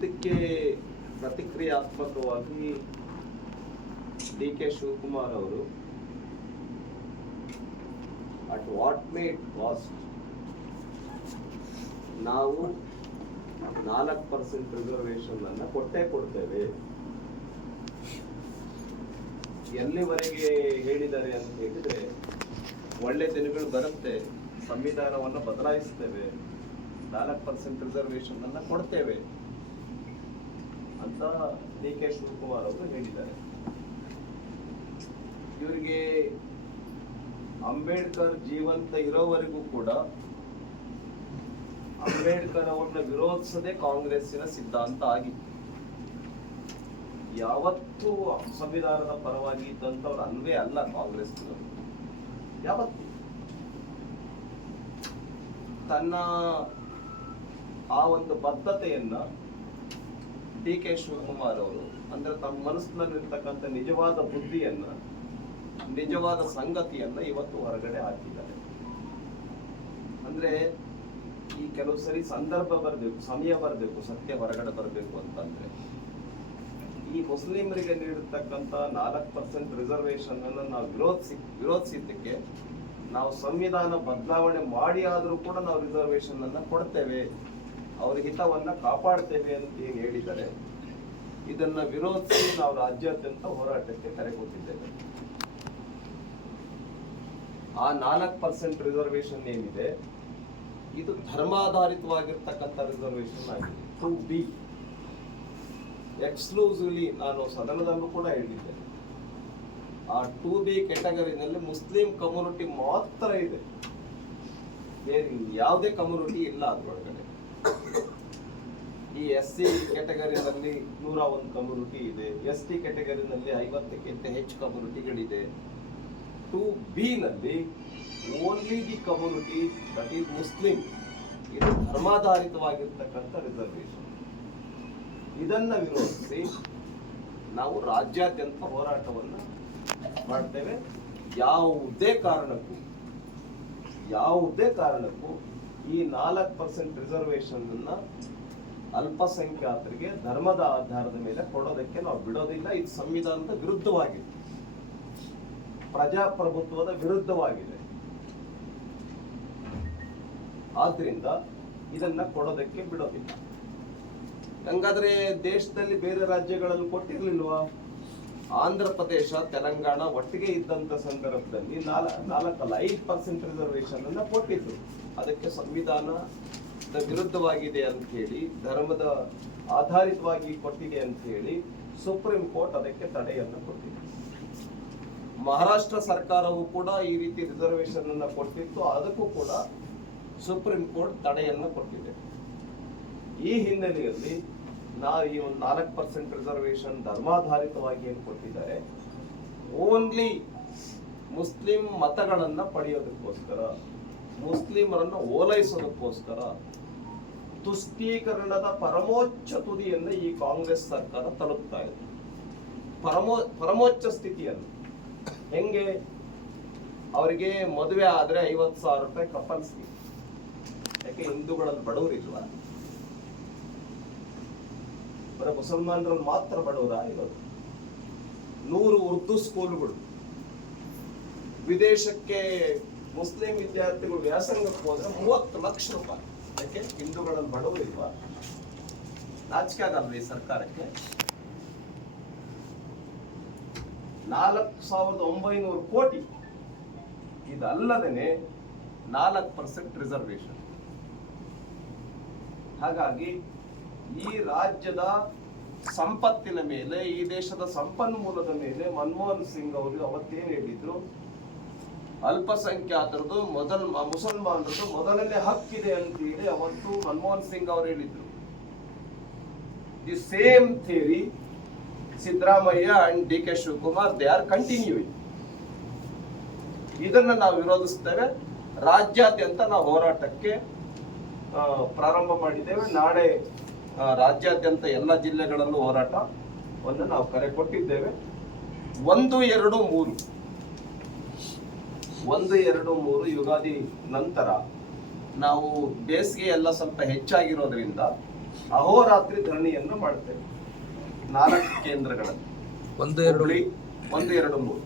ಇದಕ್ಕೆ ಪ್ರತಿಕ್ರಿಯಾತ್ಮಕವಾಗಿ D K Shivakumar ಅವರು at what made cost ನಾವು ನಾಲ್ಕು ಪರ್ಸೆಂಟ್ ರಿಸರ್ವೇಶನ್ ಅನ್ನ ಕೊಟ್ಟೇ ಕೊಡ್ತೇವೆ. ಎಲ್ಲಿವರೆಗೆ ಹೇಳಿದ್ದಾರೆ ಅಂತ ಹೇಳಿದ್ರೆ ಒಳ್ಳೆ ದಿನಗಳು ಬರುತ್ತೆ, ಸಂವಿಧಾನವನ್ನು ಬದಲಾಯಿಸ್ತೇವೆ, ನಾಲ್ಕು ಪರ್ಸೆಂಟ್ ರಿಸರ್ವೇಶನ್ ಅನ್ನ ಕೊಡ್ತೇವೆ. ಅಂತ ಡಿ ಕೆ ಶಿವಕುಮಾರ್ ಅವರು ಹೇಳಿದ್ದಾರೆ. ಇವರಿಗೆ ಅಂಬೇಡ್ಕರ್ ಜೀವಂತ ಇರೋವರೆಗೂ ಕೂಡ ಅಂಬೇಡ್ಕರ್ ಅವರನ್ನ ವಿರೋಧಿಸದೆ ಕಾಂಗ್ರೆಸ್ಸಿನ ಸಿದ್ಧಾಂತ ಆಗಿತ್ತು. ಯಾವತ್ತೂ ಸಂವಿಧಾನದ ಪರವಾಗಿ ಇದ್ದಂಥವ್ರು ಅಲ್ವೇ ಅಲ್ಲ ಕಾಂಗ್ರೆಸ್ ಯಾವತ್ತು. ತನ್ನ ಆ ಒಂದು ಬದ್ಧತೆಯನ್ನ ಡಿ ಕೆ ಶಿವಕುಮಾರ್ ಅವರು, ಅಂದ್ರೆ ತಮ್ಮ ಮನಸ್ಸಿನಲ್ಲಿರ್ತಕ್ಕಂಥ ನಿಜವಾದ ಬುದ್ಧಿಯನ್ನ, ನಿಜವಾದ ಸಂಗತಿಯನ್ನ ಇವತ್ತು ಹೊರಗಡೆ ಹಾಕಿದ್ದಾರೆ. ಅಂದ್ರೆ ಈ ಕೆಲವು ಸರಿ ಸಂದರ್ಭ ಬರಬೇಕು, ಸಮಯ ಬರಬೇಕು, ಸತ್ಯ ಹೊರಗಡೆ ಬರಬೇಕು ಅಂತಂದ್ರೆ, ಈ ಮುಸ್ಲಿಮರಿಗೆ ನೀಡಿರ್ತಕ್ಕಂಥ ನಾಲ್ಕು ಪರ್ಸೆಂಟ್ ರಿಸರ್ವೇಶನ್ ಅನ್ನು ನಾವು ವಿರೋಧಿಸಿ, ವಿರೋಧಿಸಿದ್ದಕ್ಕೆ ನಾವು ಸಂವಿಧಾನ ಬದಲಾವಣೆ ಮಾಡಿ ಆದರೂ ಕೂಡ ನಾವು ರಿಸರ್ವೇಶನ್ ಅನ್ನ ಕೊಡ್ತೇವೆ. ಅವರ ಹಿತವನ್ನು ಕಾಪಾಡ್ತೇವೆ ಅಂತ ಏನು ಹೇಳಿದ್ದಾರೆ ಇದನ್ನ ವಿರೋಧಿಸಿ ನಾವು ರಾಜ್ಯಾದ್ಯಂತ ಹೋರಾಟಕ್ಕೆ ಕರೆ ಕೊಟ್ಟಿದ್ದೇವೆ. ಆ ನಾಲ್ಕು ಪರ್ಸೆಂಟ್ ರಿಸರ್ವೇಶನ್ ಏನಿದೆ, ಇದು ಧರ್ಮಾಧಾರಿತವಾಗಿರ್ತಕ್ಕಂಥ ರಿಸರ್ವೇಶನ್ ಆಗಿದೆ. ಟು ಬಿ ಎಕ್ಸ್ಕ್ಲೂಸಿವ್ಲಿ ನಾನು ಸದನದಲ್ಲೂ ಕೂಡ ಹೇಳಿದ್ದೆ. ಆ ಟು ಬಿ ಕೆಟಗರಿನಲ್ಲಿ ಮುಸ್ಲಿಂ ಕಮ್ಯುನಿಟಿ ಮಾತ್ರ ಇದೆ. ಬೇರೆ ಯಾವುದೇ ಕಮ್ಯುನಿಟಿ ಇಲ್ಲ ಅದ್ರೊಳಗಡೆ. ಈ ಎಸ್ ಸಿ ಕ್ಯಾಟಗರಿನಲ್ಲಿ ನೂರ ಒಂದು ಕಮ್ಯುನಿಟಿ ಇದೆ. ಎಸ್ ಟಿ ಕ್ಯಾಟಗರಿನಲ್ಲಿ ಐವತ್ತಕ್ಕಿಂತ ಹೆಚ್ಚು ಕಮ್ಯುನಿಟಿಗಳಿದೆ ಟು ಬಿ ನಲ್ಲಿ only the community that is Muslim ಇದು ಧರ್ಮಾಧಾರಿತವಾಗಿರ್ತಕ್ಕಂಥ ರಿಸರ್ವೇಶನ್ ಇದನ್ನು ವಿರೋಧಿಸಿ ನಾವು ರಾಜ್ಯಾದ್ಯಂತ ಹೋರಾಟವನ್ನು ಮಾಡ್ತೇವೆ. ಯಾವುದೇ ಕಾರಣಕ್ಕೂ ಯಾವುದೇ ಕಾರಣಕ್ಕೂ ಈ ನಾಲ್ಕು ಪರ್ಸೆಂಟ್ ರಿಸರ್ವೇಷನ್ ಅಲ್ಪಸಂಖ್ಯಾತರಿಗೆ ಧರ್ಮದ ಆಧಾರದ ಮೇಲೆ ಕೊಡೋದಕ್ಕೆ ನಾವು ಬಿಡೋದಿಲ್ಲ, ಇದು ಸಂವಿಧಾನದ ವಿರುದ್ಧವಾಗಿದೆ. ಪ್ರಜಾಪ್ರಭುತ್ವದ ವಿರುದ್ಧವಾಗಿದೆ. ಆದ್ರಿಂದ ಇದನ್ನ ಕೊಡೋದಕ್ಕೆ ಬಿಡೋದಿಲ್ಲ. ಹಂಗಾದ್ರೆ ದೇಶದಲ್ಲಿ ಬೇರೆ ರಾಜ್ಯಗಳಲ್ಲಿ ಕೊಟ್ಟಿರ್ಲಿಲ್ವಾ? ಆಂಧ್ರ ಪ್ರದೇಶ, ತೆಲಂಗಾಣ ಒಟ್ಟಿಗೆ ಇದ್ದಂತ ಸಂದರ್ಭದಲ್ಲಿ ನಾಲ್ಕು ನಾಲ್ಕಲ್ಲ, ಐದು ಪರ್ಸೆಂಟ್ ರಿಸರ್ವೇಶನ್ ಅನ್ನ ಕೊಟ್ಟಿದ್ರು. ಅದಕ್ಕೆ ಸಂವಿಧಾನದ ವಿರುದ್ಧವಾಗಿದೆ ಅಂತ ಹೇಳಿ, ಧರ್ಮದ ಆಧಾರಿತವಾಗಿ ಕೊಟ್ಟಿದೆ ಅಂತ ಹೇಳಿ ಸುಪ್ರೀಂ ಕೋರ್ಟ್ ಅದಕ್ಕೆ ತಡೆಯನ್ನು ಕೊಟ್ಟಿದೆ. ಮಹಾರಾಷ್ಟ್ರ ಸರ್ಕಾರವು ಕೂಡ ಈ ರೀತಿ ರಿಸರ್ವೇಶನ್ ಅನ್ನು ಕೊಟ್ಟಿತ್ತು, ಅದಕ್ಕೂ ಕೂಡ ಸುಪ್ರೀಂ ಕೋರ್ಟ್ ತಡೆಯನ್ನು ಕೊಟ್ಟಿದೆ. ಈ ಹಿನ್ನೆಲೆಯಲ್ಲಿ ನಾವು ಈ ಒಂದು ನಾಲ್ಕು ಪರ್ಸೆಂಟ್ ರಿಸರ್ವೇಶನ್ ಧರ್ಮಾಧಾರಿತವಾಗಿ ಏನು ಕೊಟ್ಟಿದ್ದಾರೆ ಓನ್ಲಿ ಮುಸ್ಲಿಂ ಮತಗಳನ್ನು ಪಡೆಯೋದಕ್ಕೋಸ್ಕರ, ಮುಸ್ಲಿಮರನ್ನು ಓಲೈಸೋದಕ್ಕೋಸ್ಕರ ತುಷ್ಟೀಕರಣದ ಪರಮೋಚ್ಚ ತುದಿಯನ್ನು ಈ ಕಾಂಗ್ರೆಸ್ ಸರ್ಕಾರ ತಲುಪ್ತಾ ಇದೆ. ಪರಮೋ, ಪರಮೋಚ್ಚ ಸ್ಥಿತಿಯನ್ನು. ಹೆಂಗೆ? ಅವರಿಗೆ ಮದುವೆ ಆದ್ರೆ ಐವತ್ತು ಸಾವಿರ ರೂಪಾಯಿ ಕಪಲ್ಸ್ ಯಾಕೆ ಹಿಂದೂಗಳಲ್ಲಿ ಬಡವರಿಲ್ವಾ ಬರೀ ಮುಸಲ್ಮಾನರಲ್ಲಿ ಮಾತ್ರ ಬಡವರ ಇರೋದು? ನೂರು ಉರ್ದು ಸ್ಕೂಲ್ಗಳು. ವಿದೇಶಕ್ಕೆ ಮುಸ್ಲಿಂ ವಿದ್ಯಾರ್ಥಿಗಳು ವ್ಯಾಸಂಗಕ್ಕೆ ಹೋದ್ರೆ ಮೂವತ್ತು ಲಕ್ಷ ರೂಪಾಯಿ. ಯಾಕೆ ಹಿಂದೂಗಳಲ್ಲಿ ಬಡವರಿಲ್ವಾ ನಾಚಿಕೆ ಆಗಲ್ವ ಈ ಸರ್ಕಾರಕ್ಕೆ? ನಾಲ್ಕು ಸಾವಿರದ ಒಂಬೈನೂರು ಕೋಟಿ. ಇದಲ್ಲದೇನೆ ನಾಲ್ಕು ಪರ್ಸೆಂಟ್ ರಿಸರ್ವೇಶನ್ ಹಾಗಾಗಿ ಈ ರಾಜ್ಯದ ಸಂಪತ್ತಿನ ಮೇಲೆ, ಈ ದೇಶದ ಸಂಪನ್ಮೂಲದ ಮೇಲೆ ಮನಮೋಹನ್ ಸಿಂಗ್ ಅವರು ಅವತ್ತೇನು ಹೇಳಿದ್ರು? ಅಲ್ಪಸಂಖ್ಯಾತರದು, ಮೊದಲ್ ಮುಸಲ್ಮಾನರದ್ದು ಮೊದಲನೇ ಹಕ್ಕಿದೆ ಅಂತ ಹೇಳಿ ಅವತ್ತು ಮನಮೋಹನ್ ಸಿಂಗ್ ಅವರು ಹೇಳಿದ್ರು. The same theory Siddaramaiah and D K Shivakumar they are continuing ಇದನ್ನ ನಾವು ವಿರೋಧಿಸ್ತೇವೆ. ರಾಜ್ಯಾದ್ಯಂತ ನಾವು ಹೋರಾಟಕ್ಕೆ ಪ್ರಾರಂಭ ಮಾಡಿದ್ದೇವೆ. ನಾಳೆ ರಾಜ್ಯಾದ್ಯಂತ ಎಲ್ಲ ಜಿಲ್ಲೆಗಳಲ್ಲೂ ಹೋರಾಟವನ್ನು ನಾವು ಕರೆ ಕೊಟ್ಟಿದ್ದೇವೆ. ಒಂದು, ಎರಡು, ಮೂರು. ಒಂದು ಎರಡು ಮೂರು ಯುಗಾದಿ ನಂತರ ನಾವು ಬೇಸಿಗೆ ಎಲ್ಲ ಸ್ವಲ್ಪ ಹೆಚ್ಚಾಗಿರೋದ್ರಿಂದ ಅಹೋರಾತ್ರಿ ಧರಣಿಯನ್ನು ಮಾಡ್ತೇವೆ. ನಾಲ್ಕು ಕೇಂದ್ರಗಳಲ್ಲಿ. ಒಂದು ಎರಡು. ಒಂದು ಎರಡು ಮೂರು.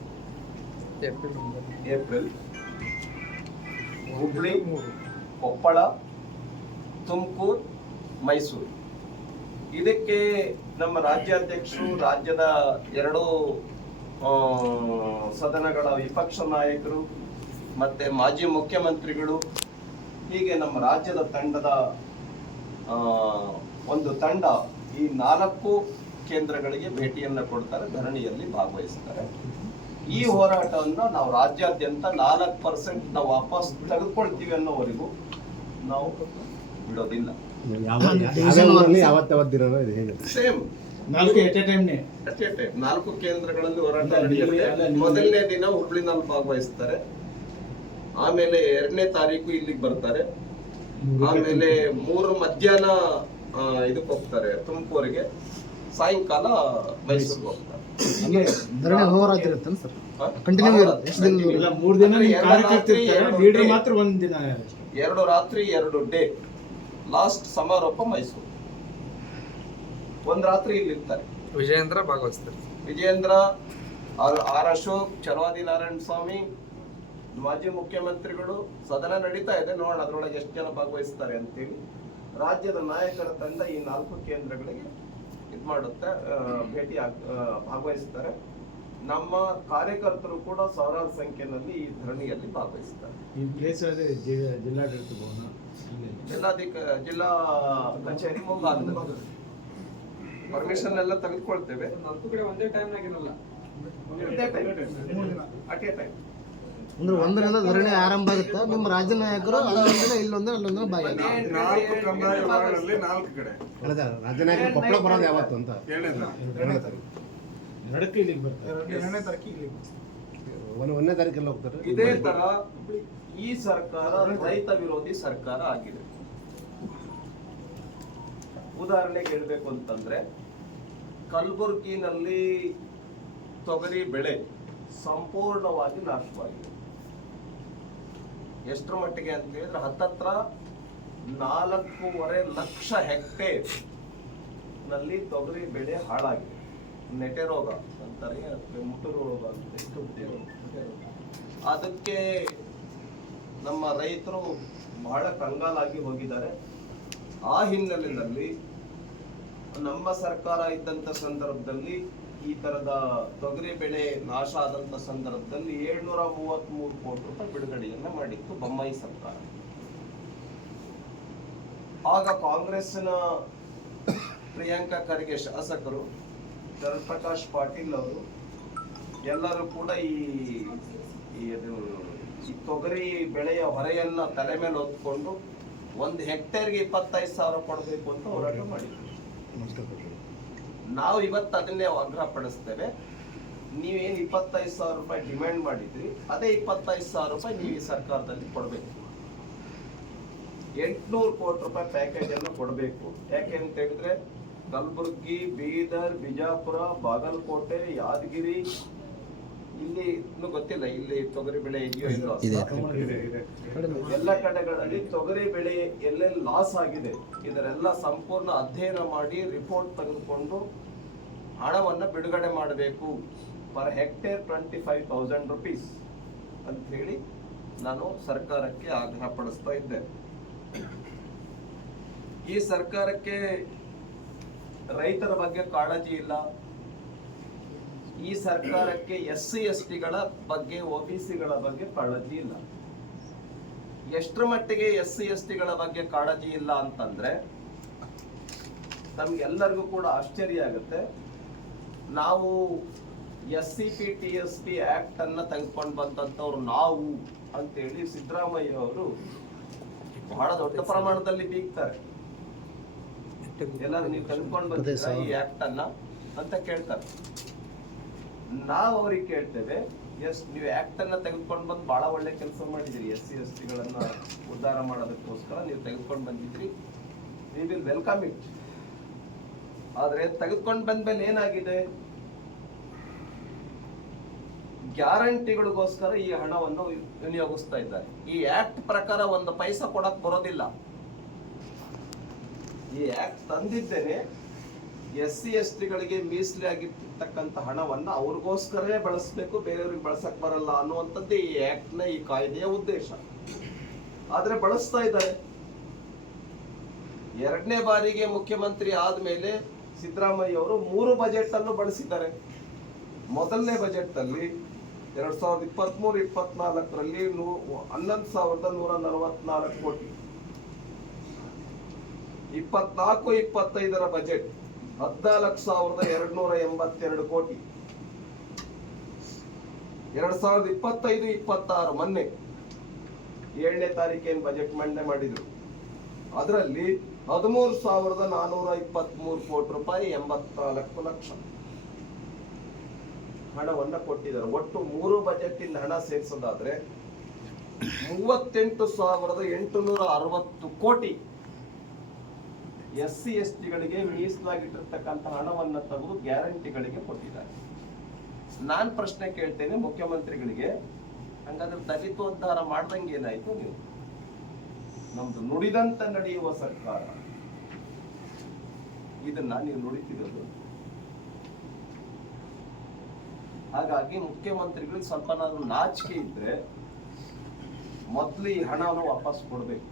ಏಪ್ರಿಲ್ ಹುಬ್ಳಿ ಕೊಪ್ಪಳ ತುಮಕೂರು ಮೈಸೂರು. ಇದಕ್ಕೆ ನಮ್ಮ ರಾಜ್ಯಾಧ್ಯಕ್ಷರು ರಾಜ್ಯದ ಎರಡು ಸದನಗಳ ವಿಪಕ್ಷ ನಾಯಕರು ಮತ್ತೆ ಮಾಜಿ ಮುಖ್ಯಮಂತ್ರಿಗಳು ಹೀಗೆ ನಮ್ಮ ರಾಜ್ಯದ ತಂಡದ ಆ, ಒಂದು ತಂಡ ಈ ನಾಲ್ಕು ಕೇಂದ್ರಗಳಿಗೆ ಭೇಟಿಯನ್ನು ಕೊಡ್ತಾರೆ ಧರಣಿಯಲ್ಲಿ ಭಾಗವಹಿಸ್ತಾರೆ. ಈ ಹೋರಾಟವನ್ನು ನಾವು ರಾಜ್ಯಾದ್ಯಂತ ನಾಲ್ಕು ಪರ್ಸೆಂಟ್ ನಾವು ವಾಪಸ್ ತೆಗೆದುಕೊಳ್ತೀವಿ ಅನ್ನೋವರೆಗೂ ನಾವು ಬಿಡೋದಿಲ್ಲ. ಯಾವ್ಯಾವ ಎ ನಾಲ್ಕು ಎಟ್ ಎ ಟೈಮ್ನೇ ನಾಲ್ಕು ಕೇಂದ್ರಗಳಲ್ಲಿ ಹೋರಾಟ ನಡೆಯುತ್ತೆ. ಮೊದಲನೇ ದಿನ ಹುಬ್ಳಿನಲ್ಲಿ ಭಾಗವಹಿಸ್ತಾರೆ. ಆಮೇಲೆ ಎರಡನೇ ತಾರೀಕು ಇಲ್ಲಿಗೆ ಬರ್ತಾರೆ. ಆಮೇಲೆ ಮೂರು ಮಧ್ಯಾಹ್ನ ಇದಕ್ಕೆ ಹೋಗ್ತಾರೆ ತುಮಕೂರಿಗೆ. ಸಾಯಂಕಾಲ ಮೈಸೂರಿಗೆ ಹೋಗ್ತಾರೆ. ಎರಡು ರಾತ್ರಿ ಎರಡು ಡೇ. ಲಾಸ್ಟ್ ಸಮಾರೋಪ ಮೈಸೂರು. ಒಂದ್ ರಾತ್ರಿ ಇಲ್ಲಿರ್ತಾರೆ ವಿಜಯೇಂದ್ರ ಭಾಗವಹಿಸ್ತಾರೆ. ವಿಜಯೇಂದ್ರ ಆರ್ ಆರ್ ಅಶೋಕ್ ಚಲವಾದಿ ನಾರಾಯಣ ಸ್ವಾಮಿ ಮಾಜಿ ಮುಖ್ಯಮಂತ್ರಿಗಳು ಸದನ ನಡೀತಾ ಇದೆ. ನೋಡೋಣ ಅದರೊಳಗೆ ಎಷ್ಟು ಜನ ಭಾಗವಹಿಸ್ತಾರೆ ಅಂತೇಳಿ. ರಾಜ್ಯದ ನಾಯಕರ ತಂಡ ಈ ನಾಲ್ಕು ಕೇಂದ್ರಗಳಿಗೆ ಇದು ಮಾಡುತ್ತೆ. ಭೇಟಿ ಆಗ್ ಭಾಗವಹಿಸ್ತಾರೆ. ನಮ್ಮ ಕಾರ್ಯಕರ್ತರು ಕೂಡ ಸಾವಿರಾರು ಸಂಖ್ಯೆಯಲ್ಲಿ ಈ ಧರಣಿಯಲ್ಲಿ ಭಾಗವಹಿಸ್ತಾರೆ. ಜಿಲ್ಲಾಡಳಿತ ಭವನ ಜಿಲ್ಲಾಧಿಕ ಜಿಲ್ಲಾ ಕಚೇರಿ ಮುಂಭಾಗದಲ್ಲಿ. ಪರ್ಮಿಷನ್ ಎಲ್ಲ ತೆಗೆದುಕೊಳ್ತೇವೆ. ನಾಲ್ಕು ಕಡೆ ಒಂದೇ ಟೈಮ್ ಇರಲ್ಲ ಅಟ್ ಎ ಟೈಮ್ ಅಂದ್ರೆ ಒಂದರಿಂದ ಧರಣಿ ಆರಂಭ ಆಗುತ್ತೆ. ನಿಮ್ಮ ರಾಜ್ಯ ನಾಯಕರು ಅಲ್ಲೊಂದಿನ ಇಲ್ಲೊಂದಿನ ಅಲ್ಲೊಂದಿನ ಭಾಗಿಯಾಗ್ತಾರೆ ನಾಲ್ಕು ಕಂದಾಯ ವಿಭಾಗಗಳಲ್ಲಿ ನಾಲ್ಕು ಕಡೆ. ರಾಜ್ಯ ನಾಯಕರು ಕೊಪ್ಪಳ ಬರೋದು ಯಾವತ್ತು ಅಂತ. ಎರಡನೇ ಎರಡಕ್ಕೆ ಇಲ್ಲಿಗೆ ಬರ್ತಾರೆ ಎರಡನೇ ತಾರೀಕಿಗೆ ಒಂದು ಒಂದನೇ ತಾರೀಕಲ್ಲಿ ಹೋಗ್ತಾರೆ. ಇದೇ ತರ ಈ ಸರ್ಕಾರ ರೈತ ವಿರೋಧಿ ಸರ್ಕಾರ ಆಗಿದೆ. ಉದಾಹರಣೆಗೆ ಹೇಳ್ಬೇಕು ಅಂತಂದ್ರೆ ಕಲಬುರ್ಗಿನಲ್ಲಿ ತೊಗರಿ ಬೆಳೆ ಸಂಪೂರ್ಣವಾಗಿ ನಾಶವಾಗಿದೆ. ಎಷ್ಟರ ಮಟ್ಟಿಗೆ ಅಂತ ಹೇಳಿದ್ರೆ ಹತ್ತತ್ರ ನಾಲ್ಕೂವರೆ ಲಕ್ಷ ಹೆಕ್ಟೇರ್ನಲ್ಲಿ ತೊಗರಿ ಬೆಳೆ ಹಾಳಾಗಿದೆ. ನೆಟೆ ರೋಗ ಅಂತಾರೆ ಅದಕ್ಕೆ ಮುಟ್ಟು ರೋಗ ಅಂತ ಅದಕ್ಕೆ ನಮ್ಮ ರೈತರು ಬಹಳ ಕಂಗಾಲಾಗಿ ಹೋಗಿದ್ದಾರೆ. ಆ ಹಿನ್ನೆಲೆಯಲ್ಲಿ ನಮ್ಮ ಸರ್ಕಾರ ಇದ್ದಂತ ಸಂದರ್ಭದಲ್ಲಿ ಈ ತರದ ತೊಗರಿ ಬೆಳೆ ನಾಶ ಆದಂತ ಸಂದರ್ಭದಲ್ಲಿ ಏಳ್ನೂರ ಮೂವತ್ತ್ ಮೂರು ಕೋಟಿ ರೂಪಾಯಿ ಬಿಡುಗಡೆಯನ್ನ ಮಾಡಿತ್ತು ಬೊಮ್ಮಾಯಿ ಸರ್ಕಾರ. ಆಗ ಕಾಂಗ್ರೆಸ್ನ ಪ್ರಿಯಾಂಕಾ ಖರ್ಗೆ ಶಾಸಕರು ಶರತ್ ಪ್ರಕಾಶ್ ಪಾಟೀಲ್ ಅವರು ಎಲ್ಲರೂ ಕೂಡ ಈ ಈ ತೊಗರಿ ಬೆಳೆಯ ಹೊರೆಯನ್ನ ತಲೆ ಮೇಲೆ ಹೊತ್ಕೊಂಡು ಒಂದು ಹೆಕ್ಟೇರ್ಗೆ ಇಪ್ಪತ್ತೈದು ಸಾವಿರ ಕೊಡಬೇಕು ಅಂತ ಹೋರಾಟ ಮಾಡಿದ್ರು. ನಾವು ಇವತ್ತು ಅದನ್ನೇ ಆಗ್ರಹ ಪಡಿಸ್ತೇವೆ ನೀವೇನು ಇಪ್ಪತ್ತೈದು ಸಾವಿರ ರೂಪಾಯಿ ಡಿಮ್ಯಾಂಡ್ ಮಾಡಿದ್ರಿ, ಅದೇ ಇಪ್ಪತ್ತೈದು ಸಾವಿರ ರೂಪಾಯಿ ನೀವು ಈ ಸರ್ಕಾರದಲ್ಲಿ ಕೊಡಬೇಕು. ಎಂಟ್ನೂರು ಕೋಟಿ ರೂಪಾಯಿ ಪ್ಯಾಕೇಜ್ ಅನ್ನು ಕೊಡಬೇಕು. ಯಾಕೆ ಅಂತ ಹೇಳಿದ್ರೆ, ಕಲಬುರ್ಗಿ, ಬೀದರ್, ಬಿಜಾಪುರ, ಬಾಗಲಕೋಟೆ, ಯಾದಗಿರಿ ಇಲ್ಲಿ ಇನ್ನು ಗೊತ್ತಿಲ್ಲ ಇಲ್ಲಿ ತೊಗರಿ ಬೆಳೆ ಇದೆಯೋ ಇಲ್ಲೋ ಎಲ್ಲ ಕಡೆಗಳಲ್ಲಿ ತೊಗರಿ ಬೆಳೆ ಎಲ್ಲೆಲ್ಲಿ ಲಾಸ್ ಆಗಿದೆ ಇದರೆಲ್ಲ ಸಂಪೂರ್ಣ ಅಧ್ಯಯನ ಮಾಡಿ ರಿಪೋರ್ಟ್ ತೆಗೆದುಕೊಂಡು ಹಣವನ್ನು ಬಿಡುಗಡೆ ಮಾಡಬೇಕು. Per hectare twenty five thousand rupees ಅಂತ ಹೇಳಿ ನಾನು ಸರ್ಕಾರಕ್ಕೆ ಆಗ್ರಹ ಪಡಿಸ್ತಾ ಇದ್ದೆ. ಈ ಸರ್ಕಾರಕ್ಕೆ ರೈತರ ಬಗ್ಗೆ ಕಾಳಜಿ ಇಲ್ಲ. ಈ ಸರ್ಕಾರಕ್ಕೆ ಎಸ್ ಸಿ ಎಸ್ ಟಿಗಳ ಬಗ್ಗೆ, ಒ ಬಿ ಸಿಗಳ ಬಗ್ಗೆ ಕಾಳಜಿ ಇಲ್ಲ. ಎಷ್ಟರ ಮಟ್ಟಿಗೆ ಎಸ್ ಸಿ ಎಸ್ ಟಿಗಳ ಬಗ್ಗೆ ಕಾಳಜಿ ಇಲ್ಲ ಅಂತಂದ್ರೆ, ನಮ್ಗೆಲ್ಲರಿಗೂ ಕೂಡ ಆಶ್ಚರ್ಯ ಆಗುತ್ತೆ. ನಾವು S C P T S T act ಅನ್ನ ತೆಗೆದುಕೊಂಡು ಬಂದಂತವ್ರು ನಾವು ಅಂತೇಳಿ ಸಿದ್ದರಾಮಯ್ಯ ಅವರು ಬಹಳ ದೊಡ್ಡ ಪ್ರಮಾಣದಲ್ಲಿ ಬೀಗ್ತಾರೆ. ಎಲ್ಲರೂ ನೀವು ತೆಗೆದುಕೊಂಡು ಬಂದ ಈ ಆಕ್ಟ್ ಅನ್ನ ಅಂತ ಕೇಳ್ತಾರೆ. ನಾವು ಅವ್ರಿಗೆ ಕೇಳ್ತೇವೆ, ಎಸ್, ನೀವು ಆಕ್ಟ್ ಅನ್ನ ತೆಗೆದುಕೊಂಡು ಬಂದು ಬಹಳ ಒಳ್ಳೆ ಕೆಲಸ ಮಾಡಿದಿರಿ. ಎಸ್ ಸಿ, ಎಸ್ ಟಿಗಳನ್ನ ಉದ್ಧಾರ ಮಾಡೋದಕ್ಕೋಸ್ಕರ ನೀವು ತೆಗೆದುಕೊಂಡು ಬಂದಿದ್ರಿ. ವಿಲ್ ವೆಲ್ಕಮ್ ಇಟ್ ಆದ್ರೆ ತೆಗೆದುಕೊಂಡು ಬಂದ್ಮೇಲೆ ಏನಾಗಿದೆ? ಗ್ಯಾರಂಟಿಗಳಿಗೋಸ್ಕರ ಈ ಹಣವನ್ನು ವಿನಿಯೋಗಿಸ್ತಾ ಇದ್ದಾರೆ. ಈ ಆಕ್ಟ್ ಪ್ರಕಾರ ಒಂದು ಪೈಸಾ ಕೊಡಕ್ ಬರೋದಿಲ್ಲ. ಈ ಆಕ್ಟ್ ತಂದಿದ್ದೇನೆ, ಎಸ್ ಸಿ, ಎಸ್ ಟಿಗಳಿಗೆ ಮೀಸಲಾಗಿರ್ತಕ್ಕಂಥ ಹಣವನ್ನ ಅವ್ರಿಗೋಸ್ಕರನೇ ಬಳಸಬೇಕು, ಬೇರೆಯವ್ರಿಗೆ ಬಳಸಕ್ ಬರಲ್ಲ ಅನ್ನುವಂಥದ್ದೇ ಈ ಆಕ್ಟ್ನ ಈ ಕಾಯ್ದೆಯ ಉದ್ದೇಶ. ಆದ್ರೆ ಬಳಸ್ತಾ ಇದ್ದಾರೆ. ಎರಡನೇ ಬಾರಿಗೆ ಮುಖ್ಯಮಂತ್ರಿ ಆದ್ಮೇಲೆ ಸಿದ್ದರಾಮಯ್ಯ ಅವರು ಮೂರು ಬಜೆಟ್ ಅನ್ನು ಬಳಸಿದ್ದಾರೆ. ಮೊದಲನೇ ಬಜೆಟ್ ಅಲ್ಲಿ ಎರಡ್ ಸಾವಿರದ ಇಪ್ಪತ್ಮೂರು, ಇಪ್ಪತ್ನಾಲ್ಕರಲ್ಲಿ ನೂ, ಹನ್ನೊಂದು ಸಾವಿರದ ನೂರ ನಲವತ್ನಾಲ್ಕು ಕೋಟಿ. ಇಪ್ಪತ್ನಾಲ್ಕು, ಇಪ್ಪತ್ತೈದರ ಬಜೆಟ್ ಹದಿನಾಲ್ಕು ಸಾವಿರದ ಎರಡ್ನೂರ ಎಂಬತ್ತೆರಡು ಕೋಟಿ. ಎರಡ್ ಸಾವಿರದ ಇಪ್ಪತ್ತೈದು, ಇಪ್ಪತ್ತಾರು, ಮೊನ್ನೆ ಏಳನೇ ತಾರೀಕೇನು ಬಜೆಟ್ ಮಂಡನೆ ಮಾಡಿದ್ರು. ಅದರಲ್ಲಿ ಹದಿಮೂರು ಸಾವಿರದ ನಾನೂರ ಇಪ್ಪತ್ಮೂರು ಕೋಟಿ ರೂಪಾಯಿ ಎಂಬತ್ನಾಲ್ಕು ಲಕ್ಷ ಹಣವನ್ನ ಕೊಟ್ಟಿದ್ದಾರೆ. ಒಟ್ಟು ಮೂರು ಬಜೆಟ್ ಇಂದ ಹಣ ಸೇರಿಸೋದಾದ್ರೆ ಮೂವತ್ತೆಂಟು ಸಾವಿರದ ಎಂಟುನೂರ ಅರವತ್ತು ಕೋಟಿ. ಎಸ್ ಸಿ ಎಸ್ ಟಿಗಳಿಗೆ ಮೀಸಲಾಗಿಟ್ಟಿರ್ತಕ್ಕಂಥ ಹಣವನ್ನ ತೆಗೆದು ಗ್ಯಾರಂಟಿಗಳಿಗೆ ಕೊಟ್ಟಿದ್ದಾರೆ. ನಾನ್ ಪ್ರಶ್ನೆ ಕೇಳ್ತೇನೆ ಮುಖ್ಯಮಂತ್ರಿಗಳಿಗೆ. ಹಂಗಾದ್ರೆ ದಲಿತೋದ್ಧಾರ ಮಾಡ್ದಂಗೆ ಏನಾಯ್ತು ನೀವು? ನಮ್ದು ನುಡಿದಂತ ನಡೆಯುವ ಸರ್ಕಾರ. ಇದನ್ನ ನೀವು ನುಡಿತಿರೋದು. ಹಾಗಾಗಿ ಮುಖ್ಯಮಂತ್ರಿಗಳಿಗೆ ಸ್ವಲ್ಪನಾದ್ರೂ ನಾಚಿಕೆ ಇದ್ರೆ ಮೊದಲು ಈ ಹಣವನ್ನು ವಾಪಸ್ ಕೊಡ್ಬೇಕು.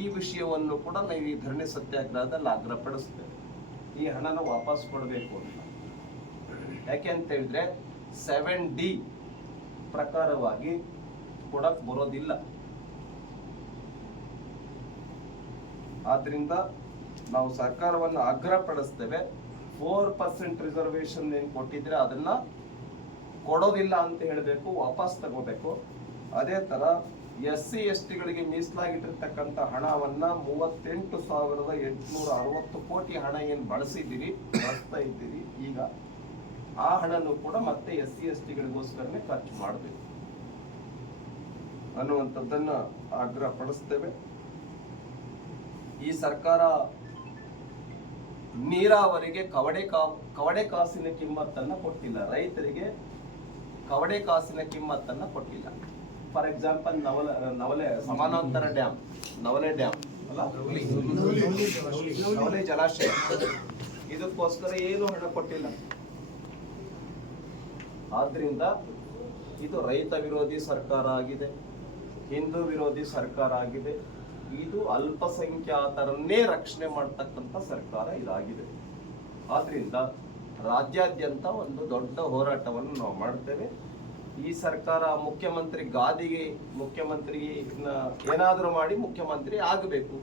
ಈ ವಿಷಯವನ್ನು ಕೂಡ ನಾವು ಈ ಧರಣಿ ಸತ್ಯಾಗ್ರಹದಲ್ಲಿ ಆಗ್ರಹಪಡಿಸ್ತೇವೆ. ಈ ಹಣನ ವಾಪಸ್ ಕೊಡಬೇಕು ಅಂತ. ಯಾಕೆ ಅಂತ ಹೇಳಿದ್ರೆ ಸೆವೆನ್ ಡಿ ಪ್ರಕಾರವಾಗಿ ಕೊಡಕ್ ಬರೋದಿಲ್ಲ. ಆದ್ರಿಂದ ನಾವು ಸರ್ಕಾರವನ್ನು ಆಗ್ರಹ ಪಡಿಸ್ತೇವೆ ಫೋರ್ ಪರ್ಸೆಂಟ್ ರಿಸರ್ವೇಶನ್ ಏನು ಕೊಟ್ಟಿದ್ರೆ ಅದನ್ನ ಕೊಡೋದಿಲ್ಲ ಅಂತ ಹೇಳಬೇಕು, ವಾಪಸ್ ತಗೋಬೇಕು. ಅದೇ ತರ ಎಸ್ ಸಿ ಎಸ್ ಟಿಗಳಿಗೆ ಮೀಸಲಾಗಿಟ್ಟಿರ್ತಕ್ಕಂಥ ಹಣವನ್ನ ಮೂವತ್ತೆಂಟು ಸಾವಿರದ ಎಂಟುನೂರ ಅರವತ್ತು ಕೋಟಿ ಹಣ ಏನು ಬಳಸಿದ್ದೀರಿ, ಬಳಸ್ತಾ ಇದ್ದೀರಿ, ಈಗ ಆ ಹಣನು ಕೂಡ ಮತ್ತೆ ಎಸ್ ಸಿ ಎಸ್ ಟಿಗಳಿಗೋಸ್ಕರನೇ ಖರ್ಚು ಮಾಡಬೇಕು. ಅನ್ನುವಂಥದ್ದನ್ನ ಆಗ್ರಹ ಪಡಿಸ್ತೇವೆ ಈ ಸರ್ಕಾರ ನೀರಾವರಿಗೆ ಕವಡೆ ಕಾ, ಕವಡೆ ಕಾಸಿನ ಕಿಮ್ಮತ್ತನ್ನ ಕೊಟ್ಟಿಲ್ಲ. ರೈತರಿಗೆ ಕವಡೆ ಕಾಸಿನ ಕಿಮ್ಮತ್ತನ್ನ ಕೊಟ್ಟಿಲ್ಲ. ಫಾರ್ ಎಕ್ಸಾಂಪಲ್ ನವಲ ನವಲೆ ಸಮಾನಾಂತರ ಡ್ಯಾಮ್ ನವಲೆ ಡ್ಯಾಮ್ ಅಲ್ಲ ನವಲೆ ಜಲಾಶಯ. ಇದಕ್ಕೋಸ್ಕರ ಏನು ಹಣ ಕೊಟ್ಟಿಲ್ಲ. ಆದ್ರಿಂದ ಇದು ರೈತ ವಿರೋಧಿ ಸರ್ಕಾರ ಆಗಿದೆ ಹಿಂದೂ ವಿರೋಧಿ ಸರ್ಕಾರ ಆಗಿದೆ. ಇದು ಅಲ್ಪಸಂಖ್ಯಾತರನ್ನೇ ರಕ್ಷಣೆ ಮಾಡ್ತಕ್ಕಂಥ ಸರ್ಕಾರ ಇದಾಗಿದೆ. ಆದ್ರಿಂದ ರಾಜ್ಯಾದ್ಯಂತ ಒಂದು ದೊಡ್ಡ ಹೋರಾಟವನ್ನು ನಾವು ಮಾಡ್ತೇವೆ. ಈ ಸರ್ಕಾರ ಮುಖ್ಯಮಂತ್ರಿ ಗಾದಿಗೆ ಮುಖ್ಯಮಂತ್ರಿ ಏನಾದರೂ ಮಾಡಿ ಮುಖ್ಯಮಂತ್ರಿ ಆಗಬೇಕು.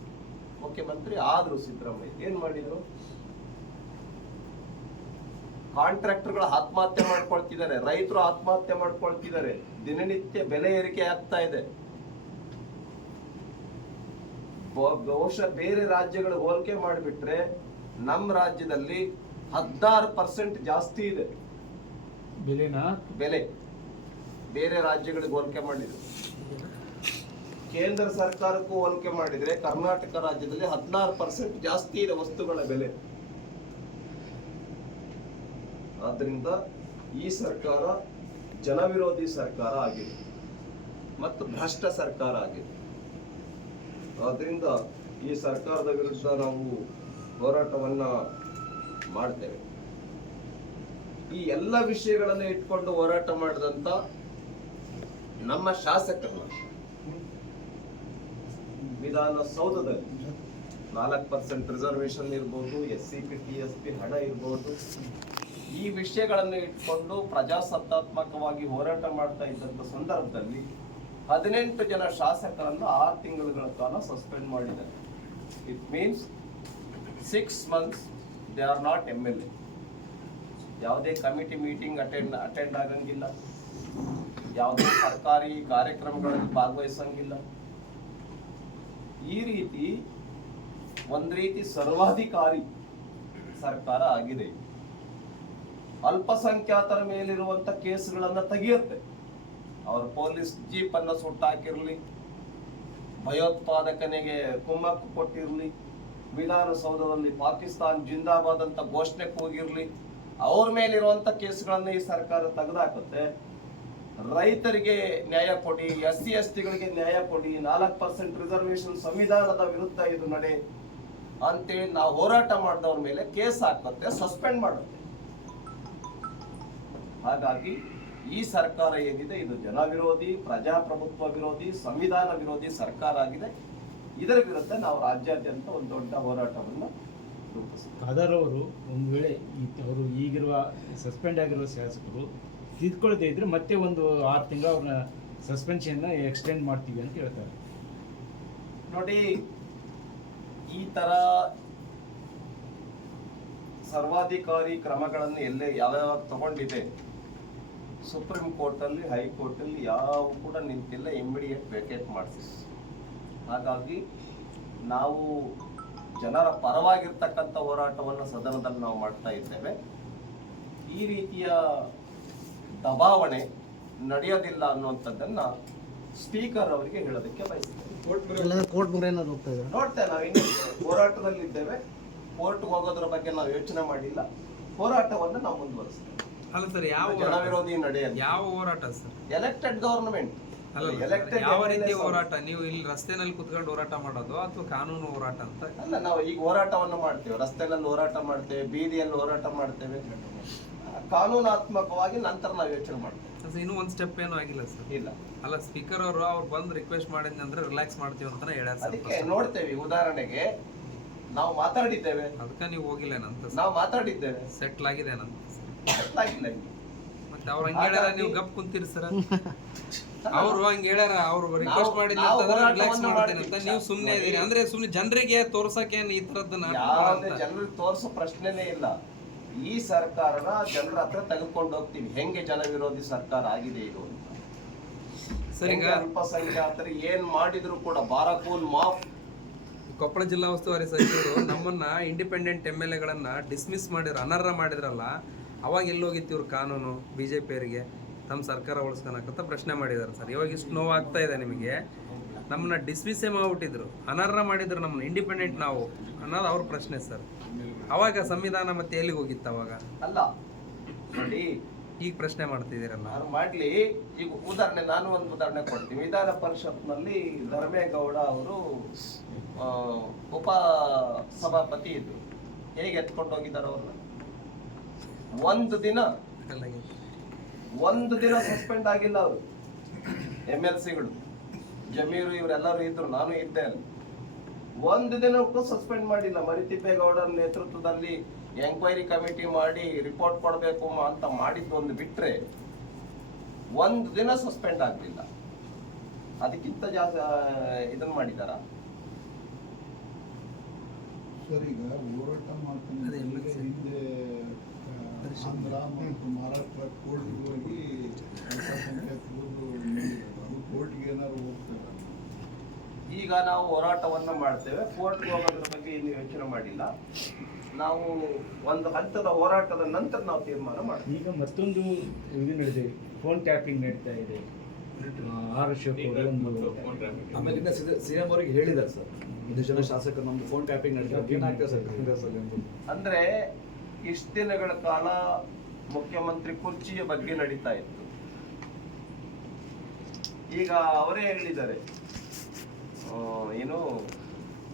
ಮುಖ್ಯಮಂತ್ರಿ ಆದರು ಸಿದ್ದರಾಮಯ್ಯ ಏನ್ ಮಾಡಿದ್ರು? ಕಾಂಟ್ರಾಕ್ಟರ್ಗಳು ಆತ್ಮಹತ್ಯೆ ಮಾಡ್ಕೊಳ್ತಿದ್ದಾರೆ ರೈತರು ಆತ್ಮಹತ್ಯೆ ಮಾಡ್ಕೊಳ್ತಿದ್ದಾರೆ ದಿನನಿತ್ಯ ಬೆಲೆ ಏರಿಕೆ ಆಗ್ತಾ ಇದೆ. ಬಹುಶಃ ಬೇರೆ ರಾಜ್ಯಗಳು ಹೋಲಿಕೆ ಮಾಡಿಬಿಟ್ರೆ ನಮ್ಮ ರಾಜ್ಯದಲ್ಲಿ ಹದಿನಾರು ಪರ್ಸೆಂಟ್ ಜಾಸ್ತಿ ಇದೆ. ಬೆಲೆನಾ? ಬೆಲೆ. ಬೇರೆ ರಾಜ್ಯಗಳಿಗೆ ಹೋಲಿಕೆ ಮಾಡಿದ್ರು. ಕೇಂದ್ರ ಸರ್ಕಾರಕ್ಕೂ ಹೋಲಿಕೆ ಮಾಡಿದ್ರೆ ಕರ್ನಾಟಕ ರಾಜ್ಯದಲ್ಲಿ ಹದಿನಾರು ಪರ್ಸೆಂಟ್ ಜಾಸ್ತಿ ಇದೆ ವಸ್ತುಗಳ ಬೆಲೆ. ಆದ್ರಿಂದ ಈ ಸರ್ಕಾರ ಜನವಿರೋಧಿ ಸರ್ಕಾರ ಆಗಿದೆ ಮತ್ತು ಭ್ರಷ್ಟ ಸರ್ಕಾರ ಆಗಿದೆ. ಆದ್ರಿಂದ ಈ ಸರ್ಕಾರದ ವಿರುದ್ಧ ನಾವು ಹೋರಾಟವನ್ನ ಮಾಡ್ತೇವೆ. ಈ ಎಲ್ಲ ವಿಷಯಗಳನ್ನ ಇಟ್ಕೊಂಡು ಹೋರಾಟ ಮಾಡಿದಂತ ನಮ್ಮ ಶಾಸಕರು ವಿಧಾನಸೌಧದಲ್ಲಿ ನಾಲ್ಕು ಪರ್ಸೆಂಟ್ ರಿಸರ್ವೇಶನ್ ಇರ್ಬೋದು S C P T S P ಹಣ ಇರ್ಬೋದು. ಈ ವಿಷಯಗಳನ್ನು ಇಟ್ಕೊಂಡು ಪ್ರಜಾಸತ್ತಾತ್ಮಕವಾಗಿ ಹೋರಾಟ ಮಾಡ್ತಾ ಇದ್ದಂಥ ಸಂದರ್ಭದಲ್ಲಿ ಹದಿನೆಂಟು ಜನ ಶಾಸಕರನ್ನು ಆರು ತಿಂಗಳುಗಳ ಕಾಲ ಸಸ್ಪೆಂಡ್ ಮಾಡಿದ್ದಾರೆ. It means six months they are not M L A ಯಾವುದೇ ಕಮಿಟಿ ಮೀಟಿಂಗ್ ಅಟೆಂಡ್ ಅಟೆಂಡ್ ಆಗಂಗಿಲ್ಲ. ಯಾವುದೇ ಸರ್ಕಾರಿ ಕಾರ್ಯಕ್ರಮಗಳಲ್ಲಿ ಭಾಗವಹಿಸಂಗಿಲ್ಲ. ಈ ರೀತಿ ಒಂದ್ ರೀತಿ ಸರ್ವಾಧಿಕಾರಿ ಸರ್ಕಾರ ಆಗಿದೆ. ಅಲ್ಪಸಂಖ್ಯಾತರ ಮೇಲಿರುವಂತ ಕೇಸ್ಗಳನ್ನ ತೆಗೆಯುತ್ತೆ. ಅವ್ರ ಪೊಲೀಸ್ ಜೀಪ್ ಅನ್ನ ಸುಟ್ಟಾಕಿರ್ಲಿ, ಭಯೋತ್ಪಾದಕನಿಗೆ ಕುಮ್ಮಕ್ಕು ಕೊಟ್ಟಿರ್ಲಿ, ವಿಧಾನಸೌಧದಲ್ಲಿ ಪಾಕಿಸ್ತಾನ್ ಜಿಂದಾಬಾದ್ ಅಂತ ಘೋಷಣೆ ಕೂಗಿರ್ಲಿ, ಅವ್ರ ಮೇಲಿರುವಂತ ಕೇಸ್ಗಳನ್ನ ಈ ಸರ್ಕಾರ ತೆಗೆದಾಕುತ್ತೆ. ರೈತರಿಗೆ ನ್ಯಾಯ ಕೊಡಿ ಎಸ್ ಸಿ ಎಸ್ ಟಿಗಳಿಗೆ ನ್ಯಾಯ ಕೊಡಿ, ನಾಲ್ಕು ಪರ್ಸೆಂಟ್ ರಿಸರ್ವೇಶನ್ ಸಂವಿಧಾನದ ವಿರುದ್ಧ ಇದು ನಡೆ ಅಂತೇಳಿ ನಾವು ಹೋರಾಟ ಮಾಡಿದವ್ರ ಮೇಲೆ ಕೇಸ್ ಹಾಕುತ್ತೆ ಸಸ್ಪೆಂಡ್ ಮಾಡುತ್ತೆ ಹಾಗಾಗಿ ಈ ಸರ್ಕಾರ ಏನಿದೆ, ಇದು ಜನ ವಿರೋಧಿ ಪ್ರಜಾಪ್ರಭುತ್ವ ವಿರೋಧಿ, ಸಂವಿಧಾನ ವಿರೋಧಿ ಸರ್ಕಾರ ಆಗಿದೆ. ಇದರ ವಿರುದ್ಧ ನಾವು ರಾಜ್ಯಾದ್ಯಂತ ಒಂದು ದೊಡ್ಡ ಹೋರಾಟವನ್ನು ಖಾದರ್ ಅವರು ಒಂದು ವೇಳೆ ಅವರು ಈಗಿರುವ ಸಸ್ಪೆಂಡ್ ಆಗಿರುವ ಶಾಸಕರು ತಿದ್ಕೊಳ್ಳದೆ ಇದ್ರೆ ಮತ್ತೆ ಒಂದು ಆರು ತಿಂಗಳು ಅವ್ರನ್ನ ಸಸ್ಪೆನ್ಷನ್ನ ಎಕ್ಸ್ಟೆಂಡ್ ಮಾಡ್ತೀವಿ ಅಂತ ಹೇಳ್ತಾರೆ. ನೋಡಿ, ಈ ತರ ಸರ್ವಾಧಿಕಾರಿ ಕ್ರಮಗಳನ್ನು ಎಲ್ಲೇ ಯಾವ್ಯಾವ ತಗೊಂಡಿದೆ ಸುಪ್ರೀಂ ಕೋರ್ಟ್ ಅಲ್ಲಿ ಹೈಕೋರ್ಟ್ ಅಲ್ಲಿ ಯಾವ ಕೂಡ ನಿಂತಿಲ್ಲ ಇಮಿಡಿಯೇಟ್ ವೇಕೇಟ್ ಮಾಡಿಸಿ. ಹಾಗಾಗಿ ನಾವು ಜನರ ಪರವಾಗಿರ್ತಕ್ಕಂಥ ಹೋರಾಟವನ್ನು ಸದನದಲ್ಲಿ ನಾವು ಮಾಡ್ತಾ ಇದ್ದೇವೆ. ಈ ರೀತಿಯ ದಬಾವಣೆ ನಡೆಯೋದಿಲ್ಲ ಅನ್ನುವಂಥದ್ದನ್ನ ಸ್ಪೀಕರ್ ಅವರಿಗೆ ಹೇಳೋದಕ್ಕೆ ಬಯಸಿದ್ದೇವೆ ಕೋರ್ಟ್ ನೋಡ್ತೇವೆ ನಾವು ಇನ್ನು ಹೋರಾಟದಲ್ಲಿದ್ದೇವೆ ಕೋರ್ಟ್ ಹೋಗೋದ್ರ ಬಗ್ಗೆ ನಾವು ಯೋಚನೆ ಮಾಡಿಲ್ಲ. ಹೋರಾಟವನ್ನು ನಾವು ಮುಂದುವರಿಸ್ತೇವೆ. ಅಲ್ಲ ಸರ್ ಯಾವ ಜನವಿರೋಧಿ ನಡೆಯಲ್ಲ. ಯಾವ ಹೋರಾಟ ಸರ್? ಎಲೆಕ್ಟೆಡ್ ಗವರ್ನಮೆಂಟ್ ಯಾವ ರೀತಿ ಹೋರಾಟ? ನೀವು ಇಲ್ಲಿ ರಸ್ತೆನಲ್ಲಿ ಕುತ್ಕೊಂಡು ಹೋರಾಟ ಮಾಡೋದು ಅಥವಾ ಕಾನೂನು ಹೋರಾಟ ಅಂತ? ಅಲ್ಲ ನಾವು ಈಗ ಹೋರಾಟವನ್ನು ಮಾಡ್ತೇವೆ. ರಸ್ತೆಗಳಲ್ಲಿ ಹೋರಾಟ ಮಾಡ್ತೇವೆ ಬೀದಿಯಲ್ಲಿ ಹೋರಾಟ ಮಾಡ್ತೇವೆ ಕಾನೂನಾತ್ಮಕವಾಗಿ ನಂತರ ನಾವು ಯೋಚನೆ ಮಾಡ್ತೀವಿ. ಸರ್ ಇನ್ನೂ ಒಂದು ಸ್ಟೆಪ್ ಏನೂ ಆಗಿಲ್ಲ ಸರ್. ಇಲ್ಲ. ಅಲ್ಲ ಸ್ಪೀಕರ್ ಅವರು ಅವ್ರು ಬಂದು ರಿಕ್ವೆಸ್ಟ್ ಮಾಡಿದ್ನಂದ್ರೆ ರಿಲ್ಯಾಕ್ಸ್ ಮಾಡ್ತೀವಿ ಅಂತ ಹೇಳ್ಯಾರ ಸರ್ ಅದಕ್ಕೆ ನೋಡ್ತೇವೆ ಉದಾಹರಣೆಗೆ ನಾವು ಮಾತಾಡಿದ್ದೇವೆ. ಅದಕ್ಕೆ ನೀವು ಹೋಗಿಲ್ಲ ಏನಂತ ನಾವು ಮಾತಾಡಿದ್ದೇವೆ. ಸೆಟ್ಲ್ ಆಗಿದೆ ಆಗಿಲ್ಲ ಇಲ್ಲಿ. ಮತ್ತೆ ಅವ್ರು ಹಂಗೆ ಹೇಳ್ಯಾರ ನೀವು ಗಪ್ ಕುಂತೀರಿ ಸರ್? ಅವ್ರು ಹಂಗೆ ಹೇಳ್ಯಾರ ಅವ್ರು ರಿಕ್ವೆಸ್ಟ್ ಮಾಡಿದ್ರೆ ಮಾಡಿಲ್ಲ ಅಂತಂದ್ರೆ ರಿಲ್ಯಾಕ್ಸ್ ಮಾಡ್ತೀನಿ ಅಂತ. ನೀವು ಸುಮ್ಮನೆ ಇದೀರಿ ಅಂದ್ರೆ ಸುಮ್ಮನೆ ಜನರಿಗೆ ತೋರ್ಸಕ್ಕೆ ಏನ್ ಈ ತರದ್ದನ್ನ ಯಾವುದೇ ಜನರಿಗೆ ತೋರ್ಸೋ ಪ್ರಶ್ನೆನೇ ಇಲ್ಲ. ಈ ಸರ್ಕಾರನ ಜನರ ಹತ್ರ ತೆಗೆದುಕೊಂಡು ಹೋಗ್ತೀವಿ ಹೆಂಗೆ ಜನ ವಿರೋಧಿ ಸರ್ಕಾರ ಆಗಿದೆ ಇದು ಅಂತ. ಸರ್ ಈಗ ಹೆಂಗೆ ಅಲ್ಪಸಂಖ್ಯಾತರು ಏನ್ ಮಾಡಿದ್ರು ಕೂಡ ಬಾರಕೂನ್ ಮಾಫ್. ಕೊಪ್ಪಳ ಜಿಲ್ಲಾ ಉಸ್ತುವಾರಿ ಸಚಿವರು ನಮ್ಮನ್ನ ಇಂಡಿಪೆಂಡೆಂಟ್ ಎಂ ಎಲ್ ಎಗಳನ್ನ ಡಿಸ್ಮಿಸ್ ಮಾಡಿದ್ರು ಅನರ್ಹ ಮಾಡಿದ್ರಲ್ಲ ಅವಾಗ ಎಲ್ಲೋಗಿತ್ತು ಇವ್ರ ಕಾನೂನು ಬಿ ಜೆ ಪಿಯವರಿಗೆ ತಮ್ಮ ಸರ್ಕಾರ ಉಳಿಸ್ಕೊಳಕಂತ ಪ್ರಶ್ನೆ ಮಾಡಿದ್ದಾರೆ ಸರ್. ಇವಾಗ ಇಷ್ಟು ನೋವಾಗ್ತಾ ಇದೆ ನಿಮಗೆ. ನಮ್ಮನ್ನ ಡಿಸ್ಮಿಸ್ಸೇ ಮಾಡ್ಬಿಟ್ಟಿದ್ರು. ಅನರ್ಹ ಮಾಡಿದ್ರು ನಮ್ಮನ್ನ ಇಂಡಿಪೆಂಡೆಂಟ್ ನಾವು ಅನ್ನೋದು ಅವ್ರ ಪ್ರಶ್ನೆ ಸರ್. ಅವಾಗ ಸಂವಿಧಾನ ಮತ್ತೆ ಎಲ್ಲಿಗೆ ಹೋಗಿತ್ತು ಅವಾಗ? ಅಲ್ಲ ನೋಡಿ. ಈಗ ಪ್ರಶ್ನೆ ಮಾಡ್ತಿದ್ದೀರಲ್ಲ. ನಾನು ಮಾಡ್ಲಿ. ಈಗ ಉದಾಹರಣೆ ನಾನು ಒಂದು ಉದಾಹರಣೆ ಕೊಡ್ತೀನಿ. ವಿಧಾನ ಪರಿಷತ್ನಲ್ಲಿ ಧರ್ಮೇಗೌಡ ಅವರು ಉಪ ಸಭಾಪತಿ ಇದ್ರು. ಹೇಗೆ ಎತ್ಕೊಂಡು ಹೋಗಿದ್ದಾರೆ ಅವ್ರನ್ನ? ಒಂದು ದಿನ. ಒಂದು ದಿನ ಸಸ್ಪೆಂಡ್ ಆಗಿಲ್ಲ ಅವರು. M L ಸಿಗಳು. ಜಮೀರು ಇವರೆಲ್ಲರೂ ಇದ್ರು. ನಾನು ಇದ್ದೆ ಅಲ್ಲಿ. ಒಂದು ದಿನಕ್ಕೂ ಸಸ್ಪೆಂಡ್ ಮಾಡಿಲ್ಲ. ಮರಿತಿಪ್ಪೇಗೌಡರ ನೇತೃತ್ವದಲ್ಲಿ ಎಂಕ್ವೈರಿ ಕಮಿಟಿ ಮಾಡಿ ರಿಪೋರ್ಟ್ ಕೊಡಬೇಕು ಅಂತ ಮಾಡಿದ್ದು ಒಂದು ಬಿಟ್ರೆ ಒಂದು ದಿನ ಸಸ್ಪೆಂಡ್ ಆಗಲಿಲ್ಲ. ಅದಕ್ಕಿಂತ ಜಾಸ್ತಿ ಇದನ್ನ ಮಾಡಿದಾರ ಸರ್ ಈಗ ಹೋರಾಟ ಮಾಡ್ತೀನಿ ಹಿಂದೆ ಆಂಧ್ರ ಮತ್ತು ಮಹಾರಾಷ್ಟ್ರ ಕೋರ್ಟ್ಗೆ ಹೋಗಿ ಅಲ್ಪಸಂಖ್ಯಾತರು ನೋಡಿದ್ದಾರೆ. ಅದು ಕೋರ್ಟ್ಗೆ ಏನಾದ್ರು ಹೋಗ್ತಾರೆ ಈಗ ನಾವು ಹೋರಾಟವನ್ನು ಮಾಡ್ತೇವೆ. ಕೋರ್ಟ್ಗೆ ಹೋಗೋದ್ರ ಬಗ್ಗೆ ಇನ್ನು ಯೋಚನೆ ಮಾಡಿಲ್ಲ. ನಾವು ಒಂದು ಹಂತದ ಹೋರಾಟದ ನಂತರ ನಾವು ತೀರ್ಮಾನ ಮಾಡ್ತೀವಿ. ಈಗ ಮತ್ತೊಂದು ಇದು ನಡೆದಿದೆ. ಫೋನ್ ಟ್ಯಾಪಿಂಗ್ ನಡೀತಾ ಇದೆ. ಆ, ಆರ್ ಒಂದು ಆಮೇಲೆ ಅವರಿಗೆ ಹೇಳಿದ್ದಾರೆ ಸರ್. ಇದು ಜನ ಶಾಸಕರು ನಮ್ದು ಫೋನ್ ಟ್ಯಾಪಿಂಗ್ ನಡೆದಿದೆ ಏನಾಗ್ತದೆ ಸರ್? ಕಾಂಗ್ರೆಸ್ ಅಲ್ಲಿ ಅಂದ್ರೆ ಇಷ್ಟು ದಿನಗಳ ಕಾಲ ಮುಖ್ಯಮಂತ್ರಿ ಕುರ್ಚಿಯ ಬಗ್ಗೆ ನಡೀತಾ ಇತ್ತು. ಈಗ ಅವರೇ ಹೇಳಿದ್ದಾರೆ. ಏನು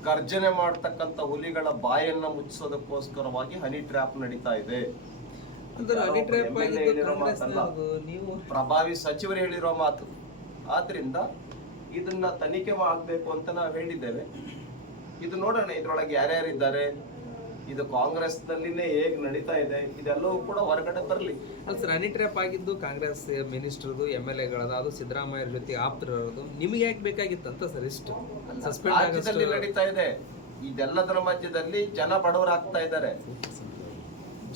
ಗರ್ಜನೆ ಮಾಡ್ತಕ್ಕಂಥ ಹುಲಿಗಳ ಬಾಯನ್ನ ಮುಚ್ಚಿಸೋದಕ್ಕೋಸ್ಕರವಾಗಿ ಹನಿ ಟ್ರ್ಯಾಪ್ ನಡೀತಾ ಇದೆ. ಪ್ರಭಾವಿ ಸಚಿವರು ಹೇಳಿರೋ ಮಾತು. ಆದ್ರಿಂದ ಇದನ್ನ ತನಿಖೆ ಮಾಡಬೇಕು ಅಂತ ನಾವು ಹೇಳಿದ್ದೇವೆ. ಇದು ನೋಡೋಣ ಇದ್ರೊಳಗೆ ಯಾರ್ಯಾರಿದ್ದಾರೆ. ಇದು ಕಾಂಗ್ರೆಸ್ನಲ್ಲಿನೇ ಹೇಗ್ ನಡೀತಾ ಇದೆ ಇದೆಲ್ಲವೂ ಕೂಡ ಹೊರಗಡೆ ಬರಲಿ ಅಲ್ಲ ಸರ್ ಹನಿ ಟ್ರ್ಯಾಪ್ ಆಗಿದ್ದು ಕಾಂಗ್ರೆಸ್ ಮಿನಿಸ್ಟರ್ದು ಎಂ ಎಲ್ ಎಗಳದ ಅದು ಸಿದ್ದರಾಮಯ್ಯ ಜೊತೆ ಆಪ್ತಿರೋದು ನಿಮ್ಗೆ ಯಾಕೆ ಬೇಕಾಗಿತ್ತು ಅಂತ ಸರ್ ಇಷ್ಟು? ಸಸ್ಪೆಂಡ್ ನಡೀತಾ ಇದೆ. ಇದೆಲ್ಲದರ ಮಧ್ಯದಲ್ಲಿ ಜನ ಬಡವರಾಗ್ತಾ ಇದ್ದಾರೆ.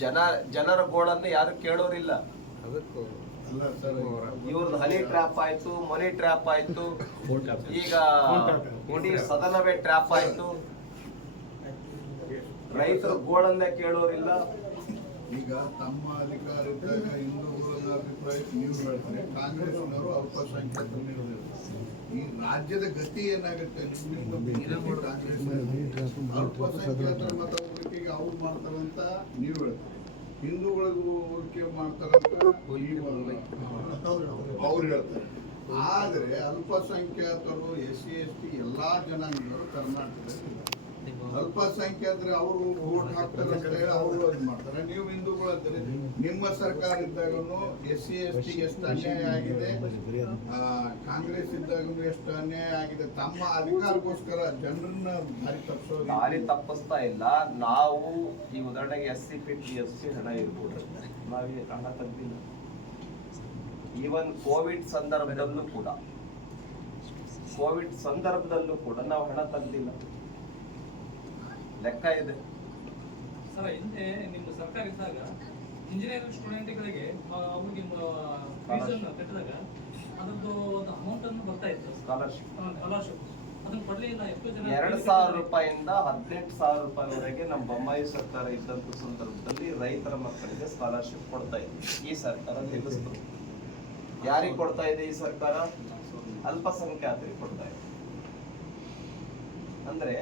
ಜನ ಜನರ ಗೋಳನ್ನು ಯಾರು ಕೇಳೋರಿಲ್ಲ. ಅದಕ್ಕೂ. ಅಲ್ಲ ಸರ್ ಇವ್ರದ್ದು ಹನಿ ಟ್ರ್ಯಾಪ್ ಆಯ್ತು ಮನಿ ಟ್ರ್ಯಾಪ್ ಆಯ್ತು. ಈಗ ಸದನವೇ ಟ್ರ್ಯಾಪ್ ಆಯ್ತು. ರೈತರು ಗೋಳನ್ನ ಕೇಳೋರಿಲ್ಲ. ಈಗ ತಮ್ಮ ಅಧಿಕಾರ ಇದ್ದಾಗ ಹಿಂದೂಗಳ ಅಭಿಪ್ರಾಯ ನೀವು ಹೇಳ್ತಾರೆ. ಕಾಂಗ್ರೆಸ್ನವರು ಅಲ್ಪಸಂಖ್ಯಾತರು ಅಲ್ಪಸಂಖ್ಯಾತ ಈ ರಾಜ್ಯದ ಗತಿ ಏನಾಗುತ್ತೆ? ಕಾಂಗ್ರೆಸ್ ಅಲ್ಪಸಂಖ್ಯಾತರ ಮತ ಹೋಲಿಕೆಗೆ ಅವ್ರು ಮಾಡ್ತಾರಂತ ನೀವು ಹೇಳ್ತಾರೆ. ಹಿಂದೂಗಳಿಗೂ ಹೋಲಿಕೆ ಮಾಡ್ತಾರಂತ ಅವ್ರು ಹೇಳ್ತಾರೆ. ಆದರೆ ಅಲ್ಪಸಂಖ್ಯಾತರು ಎಸ್ ಸಿ, ಎಸ್ ಟಿ ಎಲ್ಲಾ ಜನಾಂಗದವರು ಕರ್ನಾಟಕದಲ್ಲಿ. ಅಲ್ಪಸಂಖ್ಯಾತರು ಅವರು ವೋಟ್ ಹಾಕ್ತಾರೆ ಅವರು ಇದು ಮಾಡ್ತಾರೆ. ನೀವು ಹಿಂದೂಗಳು ಅಂತಾರೆ ನಿಮ್ಮ ಸರ್ಕಾರ ಇದ್ದಾಗೂ ಎಸ್ ಸಿ ಎಸ್ ಟಿ ಎಷ್ಟು ಅನ್ಯಾಯ ಆಗಿದೆ? ಕಾಂಗ್ರೆಸ್ ಇದ್ದಾಗೂ ಎಷ್ಟು ಅನ್ಯಾಯ ಆಗಿದೆ? ತಮ್ಮ ಅಧಿಕಾರಕ್ಕೋಸ್ಕರ ಜನರನ್ನ ದಾರಿ ತಪ್ಪಿಸೋ ದಾರಿ ತಪ್ಪಿಸ್ತಾ ಇಲ್ಲ. ನಾವು ಈ ಉದಾಹರಣೆಗೆ S C P, T S C ಹಣ ಇರ್ಬೋದು. ನಾವೇ ಹಣ ತೆಗ್ದಿಲ್ಲ ಈವನ್ ಕೋವಿಡ್ ಸಂದರ್ಭದಲ್ಲೂ ಕೂಡ, ಕೋವಿಡ್ ಸಂದರ್ಭದಲ್ಲೂ ಕೂಡ ನಾವು ಹಣ ತೆಗ್ದಿಲ್ಲ ಲೆಕ್ಕ ಇದೆ. ಸರ್ ಹಿಂದೆ ನಿಮ್ಮ ಸರ್ಕಾರ ಇದ್ದಾಗ ಇಂಜಿನಿಯರಿಂಗ್ ಸ್ಟೂಡೆಂಟ್ಗಳಿಗೆ ಅವ್ರಿಗೆ ಫೀಸನ್ನು ಕಟ್ಟಿದಾಗ ಅದರದ್ದು ಒಂದು ಅಮೌಂಟ್ ಅನ್ನು ಬರ್ತಾ ಇತ್ತು ಸ್ಕಾಲರ್ಶಿಪ್ ಸ್ಕಾಲರ್ಶಿಪ್ ಅದನ್ನು ಕೊಡ್ಲಿಲ್ಲ ಎಷ್ಟೋ ಜನ ಎರಡ್ ಸಾವಿರ ರೂಪಾಯಿಂದ ಹದಿನೆಂಟು ಸಾವಿರ ರೂಪಾಯಿವರೆಗೆ ನಮ್ಮ ಬೊಮ್ಮಾಯಿ ಸರ್ಕಾರ ಇದ್ದಂತ ಸಂದರ್ಭದಲ್ಲಿ ರೈತರ ಮಕ್ಕಳಿಗೆ ಸ್ಕಾಲರ್ಶಿಪ್ ಕೊಡ್ತಾ ಇದೆ ಈ ಸರ್ಕಾರ ನಿಲ್ಲಿಸ್ತು. ಯಾರಿಗೆ ಕೊಡ್ತಾ ಇದೆ ಈ ಸರ್ಕಾರ? ಅಲ್ಪಸಂಖ್ಯಾತರಿಗೆ ಕೊಡ್ತಾ ಇದೆ. ಅಂದ್ರೆ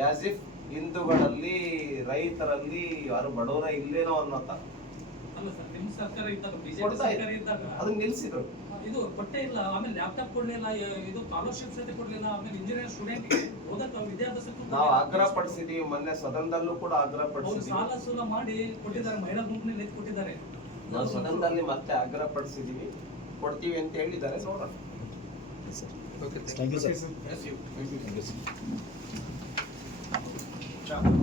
ಯಾಸ್ ಇಫ್ ಹಿಂದೂಗಳಲ್ಲಿ ರೈತರಲ್ಲಿ ಯಾರು ಬಡವರ ಇಲ್ಲೇನೋ ಅನ್ನೋ ತರ. ಅಲ್ಲ ಸರ್ ಸರ್ಕಾರ ಇದ್ದಾಗ ಬಿಜೆಪಿ ಕೊಡ್ತಾ ಸರ್ಕಾರ ಇದ್ದಾಗ ಅದನ್ನ ನಿಲ್ಸಿದ್ರು ಇದು ಕೊಟ್ಟೇ ಇಲ್ಲ ಆಮೇಲೆ ಲ್ಯಾಪ್ಟಾಪ್ ಕೊಡ್ಲಿಲ್ಲ ಇದು ಸ್ಕಾಲರ್ಶಿಪ್ ಸಹಿತ ಕೊಡ್ಲಿಲ್ಲ ಆಮೇಲೆ ಇಂಜಿನಿಯರ್ ಸ್ಟೂಡೆಂಟ್ ಓದಕ್ಕೆ ವಿದ್ಯಾಭ್ಯಾಸಕ್ಕೂ ನಾವು ಆಗ್ರಹ ಪಡಿಸಿದೀವಿ ಮೊನ್ನೆ ಸದನದಲ್ಲೂ ಕೂಡ ಆಗ್ರಹ ಅವ್ರು ಪಡಿಸಿದೀವಿ. ಸಾಲ ಸೂಲ ಮಾಡಿ ಕೊಟ್ಟಿದ್ದಾರೆ ಮಹಿಳಾ ಗುಂಪಿನಲ್ಲಿ ಎತ್ತಿ ಕೊಟ್ಟಿದ್ದಾರೆ. ನಾವು ಸದನದಲ್ಲಿ ಮತ್ತೆ ಆಗ್ರಹ ಪಡಿಸಿದೀವಿ. ಕೊಡ್ತೀವಿ ಅಂತ ಹೇಳಿದ್ದಾರೆ ನೋಡೋಣ. Okay thank you sir. Thank you sir Ciao.